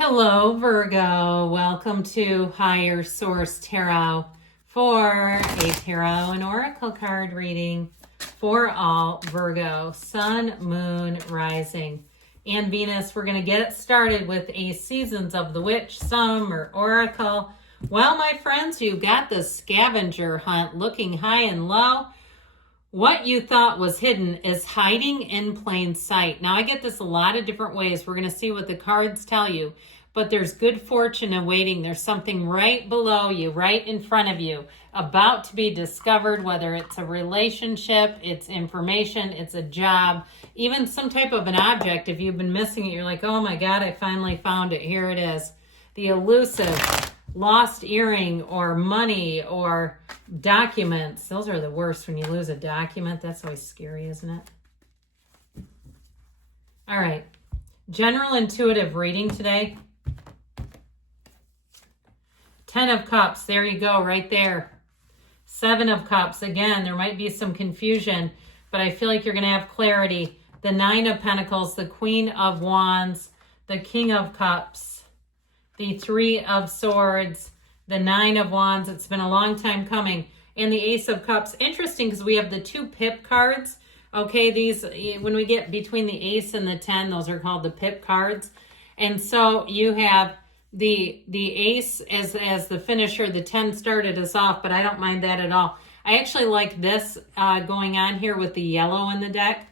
Hello, Virgo. Welcome to Higher Source Tarot for a tarot and oracle card reading for all Virgo, Sun, Moon, Rising, and Venus. We're going to get it started with a Seasons of the Witch, Summer Oracle. Well, my friends, you've got the scavenger hunt looking high and low. What you thought was hidden is hiding in plain sight. Now, I get this a lot of different ways. We're going to see what the cards tell you. But there's good fortune awaiting. There's something right below you, right in front of you, about to be discovered, whether it's a relationship, it's information, it's a job, even some type of an object. If you've been missing it, you're like, oh my God, I finally found it. Here it is. The elusive lost earring or money or documents. Those are the worst when you lose a document. That's always scary, isn't it? All right. General intuitive reading today. 10 of Cups. There you go, right there. 7 of Cups. Again, there might be some confusion, but I feel like you're going to have clarity. The 9 of Pentacles, the Queen of Wands, the King of Cups, the 3 of Swords, the 9 of Wands. It's been a long time coming. And the Ace of Cups. Interesting because we have the 2 pip cards. Okay, these, when we get between the Ace and the 10, those are called the pip cards. And so you have the Ace as the finisher. The 10 started us off, but I don't mind that at all. I actually like this going on here with the yellow in the deck.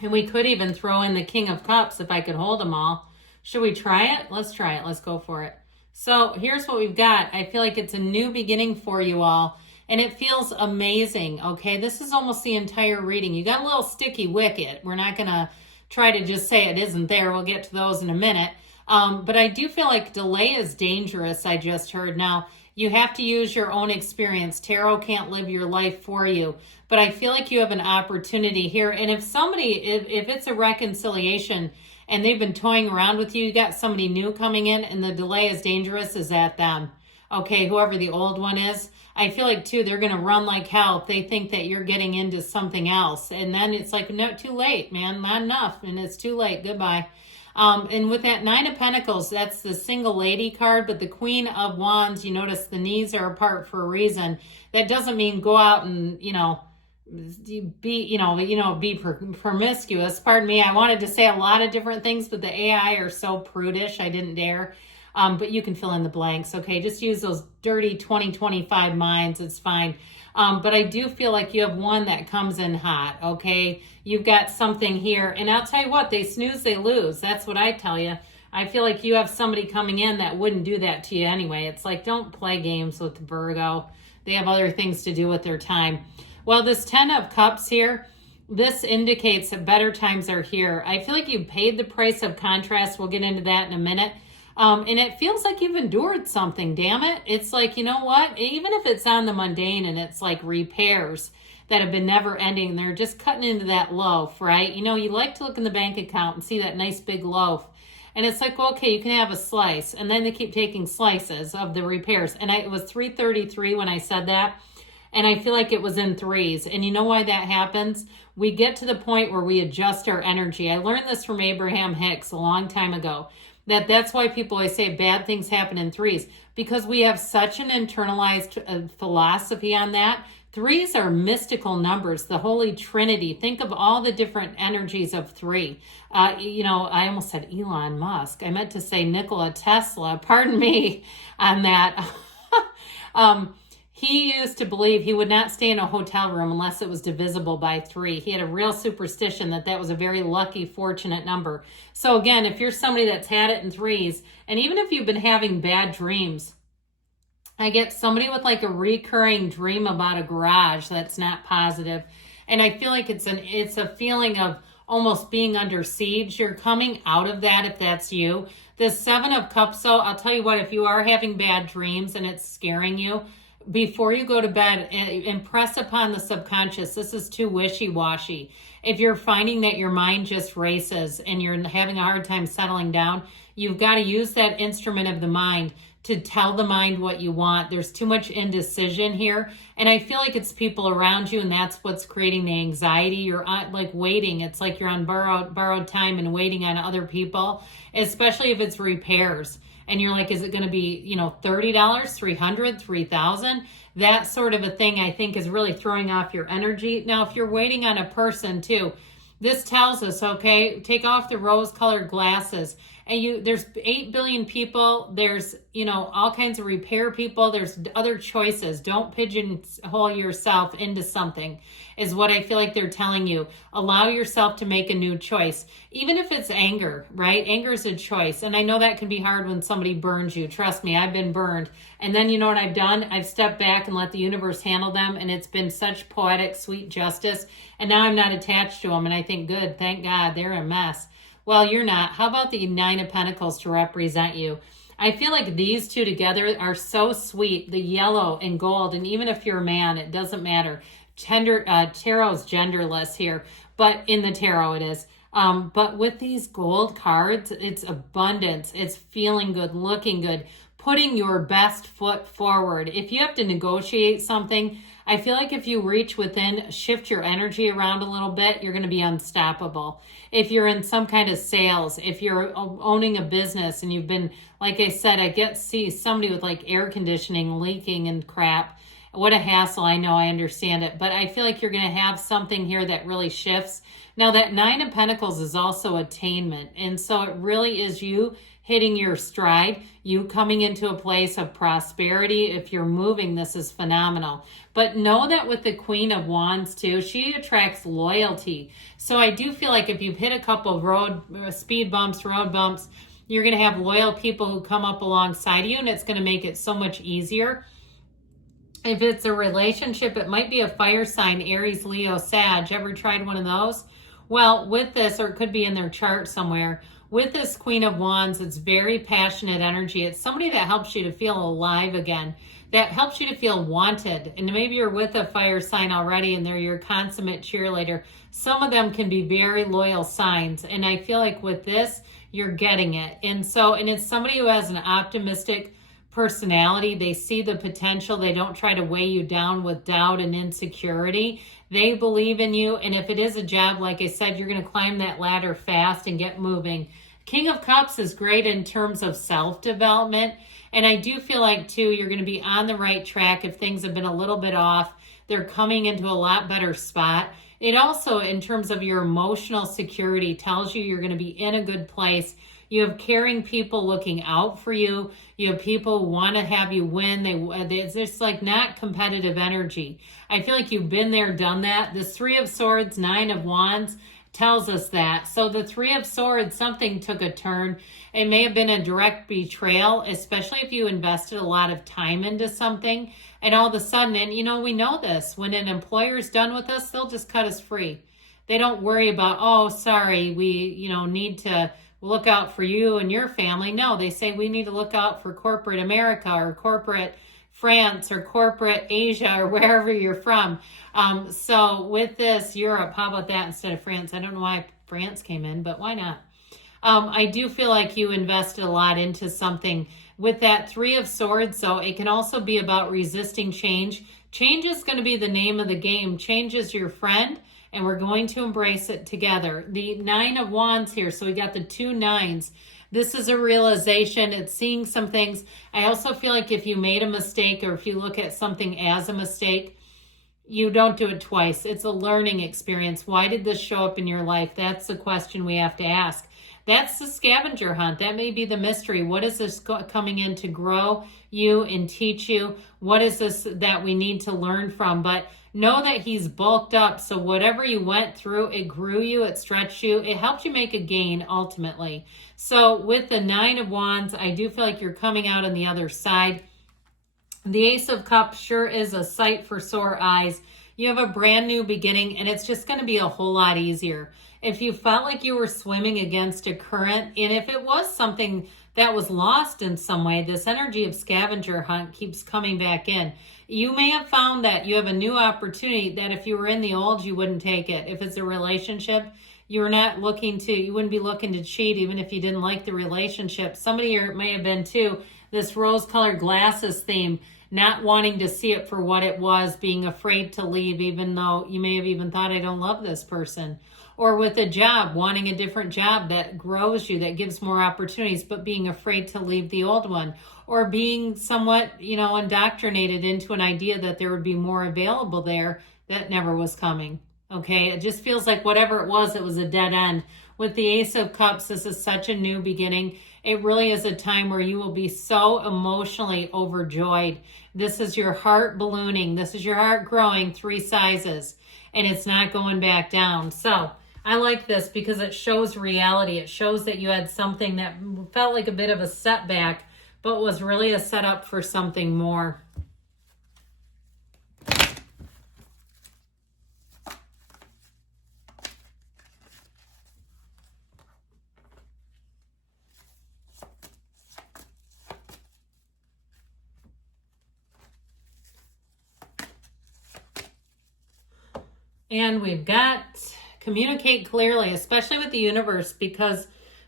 And we could even throw in the King of Cups if I could hold them all. Should we try it? Let's try it. Let's go for it. So here's what we've got. I feel like it's a new beginning for you all. And it feels amazing, okay? This is almost the entire reading. You got a little sticky wicket. We're not going to try to just say it isn't there. We'll get to those in a minute. But I do feel like delay is dangerous, I just heard. Now, you have to use your own experience. Tarot can't live your life for you. But I feel like you have an opportunity here. And if somebody, if it's a reconciliation and they've been toying around with you, you got somebody new coming in and the delay is dangerous, is at them. Okay, whoever the old one is. I feel like, too, they're going to run like hell if they think that you're getting into something else. And then it's like, no, too late, man. Not enough. And it's too late. Goodbye. And with that 9 of Pentacles, that's the single lady card. But the Queen of Wands, you notice the knees are apart for a reason. That doesn't mean go out and, be promiscuous. Pardon me. I wanted to say a lot of different things, but the AI are so prudish. I didn't dare. But you can fill in the blanks, okay? Just use those dirty 2025 minds. It's fine. But I do feel like you have one that comes in hot, okay? You've got something here. And I'll tell you what, they snooze, they lose. That's what I tell you. I feel like you have somebody coming in that wouldn't do that to you anyway. It's like, don't play games with Virgo. They have other things to do with their time. Well, this 10 of Cups here, this indicates that better times are here. I feel like you paid the price of contrast. We'll get into that in a minute. And it feels like you've endured something, damn it. It's like, you know what? Even if it's on the mundane and it's like repairs that have been never ending, they're just cutting into that loaf, right? You know, you like to look in the bank account and see that nice big loaf. And it's like, well, okay, you can have a slice. And then they keep taking slices of the repairs. And it was 333 when I said that. And I feel like it was in threes. And you know why that happens? We get to the point where we adjust our energy. I learned this from Abraham Hicks a long time ago. That's why people always say bad things happen in threes, because we have such an internalized philosophy on that. Threes are mystical numbers, the Holy Trinity. Think of all the different energies of 3. I almost said Elon Musk. I meant to say Nikola Tesla. Pardon me on that. He used to believe he would not stay in a hotel room unless it was divisible by 3. He had a real superstition that was a very lucky, fortunate number. So again, if you're somebody that's had it in threes, and even if you've been having bad dreams, I get somebody with like a recurring dream about a garage that's not positive. And I feel like it's a feeling of almost being under siege. You're coming out of that if that's you. The 7 of Cups, so I'll tell you what, if you are having bad dreams and it's scaring you, before you go to bed, impress upon the subconscious, this is too wishy-washy. If you're finding that your mind just races and you're having a hard time settling down, you've got to use that instrument of the mind to tell the mind what you want. There's too much indecision here. And I feel like it's people around you, and that's what's creating the anxiety. You're like waiting. It's like you're on borrowed time and waiting on other people, especially if it's repairs. And you're like, is it going to be, $30, $300, $3,000? That sort of a thing, I think, is really throwing off your energy. Now, if you're waiting on a person too, this tells us, okay, take off the rose-colored glasses. And there's 8 billion people. There's, all kinds of repair people. There's other choices. Don't pigeonhole yourself into something, is what I feel like they're telling you. Allow yourself to make a new choice. Even if it's anger, right? Anger is a choice. And I know that can be hard when somebody burns you. Trust me, I've been burned. And then you know what I've done? I've stepped back and let the universe handle them. And it's been such poetic, sweet justice. And now I'm not attached to them. And I think, good, thank God, they're a mess. Well, you're not. How about the Nine of Pentacles to represent you? I feel like these two together are so sweet, the yellow and gold. And even if you're a man, it doesn't matter. Tarot's genderless here, but in the tarot it is. But with these gold cards, it's abundance. It's feeling good, looking good, putting your best foot forward. If you have to negotiate something, I feel like if you reach within, shift your energy around a little bit, you're going to be unstoppable. If you're in some kind of sales, if you're owning a business and you've been, like I said, I see somebody with like air conditioning leaking and crap. What a hassle. I know, I understand it. But I feel like you're going to have something here that really shifts. Now, that Nine of Pentacles is also attainment. And so it really is you hitting your stride, you coming into a place of prosperity. If you're moving, this is phenomenal. But know that with the Queen of Wands too, she attracts loyalty. So I do feel like if you've hit a couple of speed bumps, road bumps, you're going to have loyal people who come up alongside you, and it's going to make it so much easier. If it's a relationship, it might be a fire sign, Aries, Leo, Sag. Ever tried one of those? Well, with this, or it could be in their chart somewhere, with this Queen of Wands, it's very passionate energy. It's somebody that helps you to feel alive again, that helps you to feel wanted. And maybe you're with a fire sign already and they're your consummate cheerleader. Some of them can be very loyal signs. And I feel like with this, you're getting it. And it's somebody who has an optimistic personality. They see the potential. They don't try to weigh you down with doubt and insecurity. They believe in you. And if it is a job, like I said, you're going to climb that ladder fast and get moving. King of Cups is great in terms of self-development. And I do feel like, too, you're going to be on the right track if things have been a little bit off. They're coming into a lot better spot. It also, in terms of your emotional security, tells you you're going to be in a good place. You have caring people looking out for you. You have people who want to have you win. It's just like not competitive energy. I feel like you've been there, done that. The Three of Swords, Nine of Wands tells us that. So the Three of Swords, something took a turn. It may have been a direct betrayal, especially if you invested a lot of time into something. And all of a sudden, and we know this, when an employer's done with us, they'll just cut us free. They don't worry about, oh, sorry, we, need to look out for you and your family. No, they say we need to look out for corporate America or corporate France or corporate Asia or wherever you're from. So with this, Europe, how about that instead of France? I don't know why France came in, but why not? I do feel like you invested a lot into something with that Three of Swords. So it can also be about resisting change. Change is going to be the name of the game. Change is your friend, and we're going to embrace it together. The Nine of Wands here. So we got the two nines. This is a realization. It's seeing some things. I also feel like if you made a mistake or if you look at something as a mistake, you don't do it twice. It's a learning experience. Why did this show up in your life? That's the question we have to ask. That's the scavenger hunt. That may be the mystery. What is this coming in to grow you and teach you? What is this that we need to learn from? But know that he's bulked up. So whatever you went through, it grew you, it stretched you, it helped you make a gain ultimately. So with the Nine of Wands, I do feel like you're coming out on the other side. The Ace of Cups sure is a sight for sore eyes. You have a brand new beginning, and it's just going to be a whole lot easier. If you felt like you were swimming against a current, and if it was something that was lost in some way, this energy of scavenger hunt keeps coming back in. You may have found that you have a new opportunity that if you were in the old, you wouldn't take it. If it's a relationship, you wouldn't be looking to cheat even if you didn't like the relationship. Somebody here may have been too This rose-colored glasses theme, not wanting to see it for what it was, being afraid to leave, even though you may have even thought, I don't love this person. Or with a job, wanting a different job that grows you, that gives more opportunities, but being afraid to leave the old one. Or being somewhat, indoctrinated into an idea that there would be more available there that never was coming. Okay, it just feels like whatever it was a dead end. With the Ace of Cups, this is such a new beginning. It really is a time where you will be so emotionally overjoyed. This is your heart ballooning. This is your heart growing 3 sizes, and it's not going back down. So I like this because it shows reality. It shows that you had something that felt like a bit of a setback, but was really a setup for something more. And we've got communicate clearly, especially with the universe, because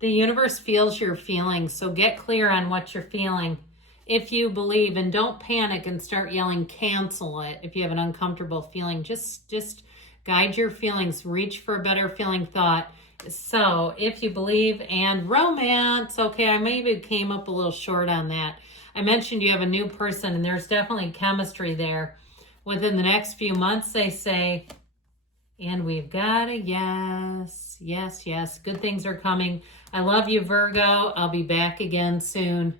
the universe feels your feelings. So get clear on what you're feeling. If you believe, and don't panic and start yelling, cancel it. If you have an uncomfortable feeling, just guide your feelings, reach for a better feeling thought. So if you believe, and romance, okay, I maybe came up a little short on that. I mentioned you have a new person, and there's definitely chemistry there. Within the next few months, they say, and we've got a yes, yes, yes. Good things are coming. I love you, Virgo. I'll be back again soon.